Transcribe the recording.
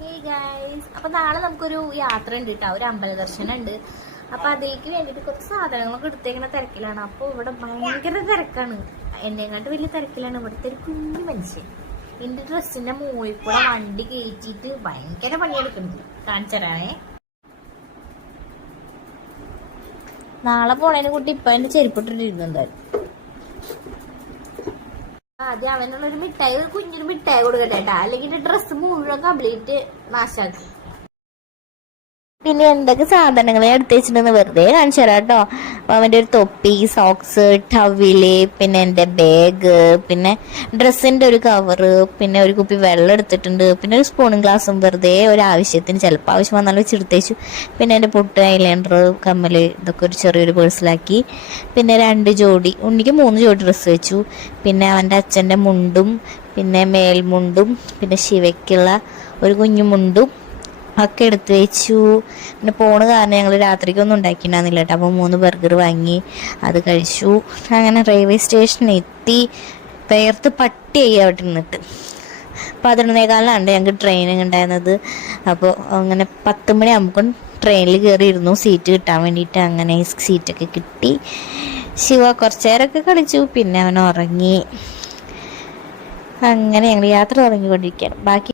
Hey guys അപ്പൊ നാളെ നമുക്കൊരു യാത്ര ഉണ്ട് കേട്ടോ ഒരു അമ്പല ദർശനം ഉണ്ട് അപ്പൊ അതിലേക്ക് വേണ്ടിട്ട് കുറച്ച് സാധനങ്ങളൊക്കെ എടുത്തേക്കുന്ന തിരക്കിലാണ്. അപ്പൊ ഇവിടെ ഭയങ്കര തിരക്കാണ്. എന്നെങ്ങാട്ട് വലിയ തിരക്കിലാണ്. ഇവിടുത്തെ ഒരു കുഞ്ഞു മനുഷ്യൻ. എന്റെ ഡ്രസ്സിന്റെ മുകളിൽ കൂടെ വണ്ടി കയറ്റിയിട്ട് ഭയങ്കര പണിയെടുക്കുന്നുണ്ട് കാണിച്ചരാണേ നാളെ പോണേനെ കുട്ടി ഇപ്പൊ എന്റെ ചെരുപ്പിട്ടിരുന്നുണ്ടായിരുന്നു ആദ്യം അവനുള്ള ഒരു മിഠായി ഒരു കുഞ്ഞൊരു മിഠായി കൊടുക്കട്ടെ കേട്ടാ അല്ലെങ്കിൽ ഡ്രസ്സ് മുഴുവൻ കംപ്ലീറ്റ് നാശാക്കി. പിന്നെ എന്തൊക്കെ സാധനങ്ങൾ എടുത്ത് വെച്ചിട്ടുണ്ടെന്ന് വെറുതെ കാണിച്ചു തരാം കേട്ടോ. അപ്പൊ അവന്റെ ഒരു തൊപ്പി സോക്സ് ടവിൽ പിന്നെ എന്റെ ബാഗ് പിന്നെ ഡ്രസ്സിന്റെ ഒരു കവറ് പിന്നെ ഒരു കുപ്പി വെള്ളം എടുത്തിട്ടുണ്ട്. പിന്നെ ഒരു സ്പൂണും ഗ്ലാസും വെറുതെ ഒരു ആവശ്യത്തിന് ചിലപ്പോൾ ആവശ്യം വന്നാൽ വെച്ച് എടുത്തേച്ചു പിന്നെ എന്റെ പൊട്ട് ഐലൈനർ കമ്മൽ ഇതൊക്കെ ഒരു ചെറിയൊരു പേഴ്സിലാക്കി പിന്നെ രണ്ട് ജോഡി ഉണ്ണിക്ക് മൂന്ന് ജോഡി ഡ്രസ്സ് വെച്ചു. പിന്നെ അവന്റെ അച്ഛന്റെ മുണ്ടും പിന്നെ മേൽമുണ്ടും പിന്നെ ശിവയ്ക്കുള്ള ഒരു കുഞ്ഞു മുണ്ടും ഒക്കെ എടുത്തു വെച്ചു. പിന്നെ പോണ കാരണം ഞങ്ങൾ രാത്രിക്കൊന്നും ഉണ്ടാക്കിയിട്ടുണ്ടായിരുന്നില്ല കേട്ടോ. അപ്പോൾ മൂന്ന് ബർഗർ വാങ്ങി അത് കഴിച്ചു. അങ്ങനെ റെയിൽവേ സ്റ്റേഷനിൽ എത്തി. പേർത്ത് പട്ടിയായി അവിടെ നിന്നിട്ട്. പതിനൊന്നേകാലിലാണ് ഞങ്ങൾക്ക് ട്രെയിനിങ് ഉണ്ടായിരുന്നത് അപ്പോൾ അങ്ങനെ പത്ത് മണിയാകുമ്പോൾ ട്രെയിനിൽ കയറിയിരുന്നു സീറ്റ് കിട്ടാൻ വേണ്ടിയിട്ട് അങ്ങനെ സീറ്റൊക്കെ കിട്ടി. ശിവ കുറച്ച് നേരമൊക്കെ കളിച്ചു. പിന്നെ അവൻ ഉറങ്ങി. അങ്ങനെ ഞങ്ങൾ യാത്ര തുടങ്ങിക്കൊണ്ടിരിക്കുകയാണ് ബാക്കി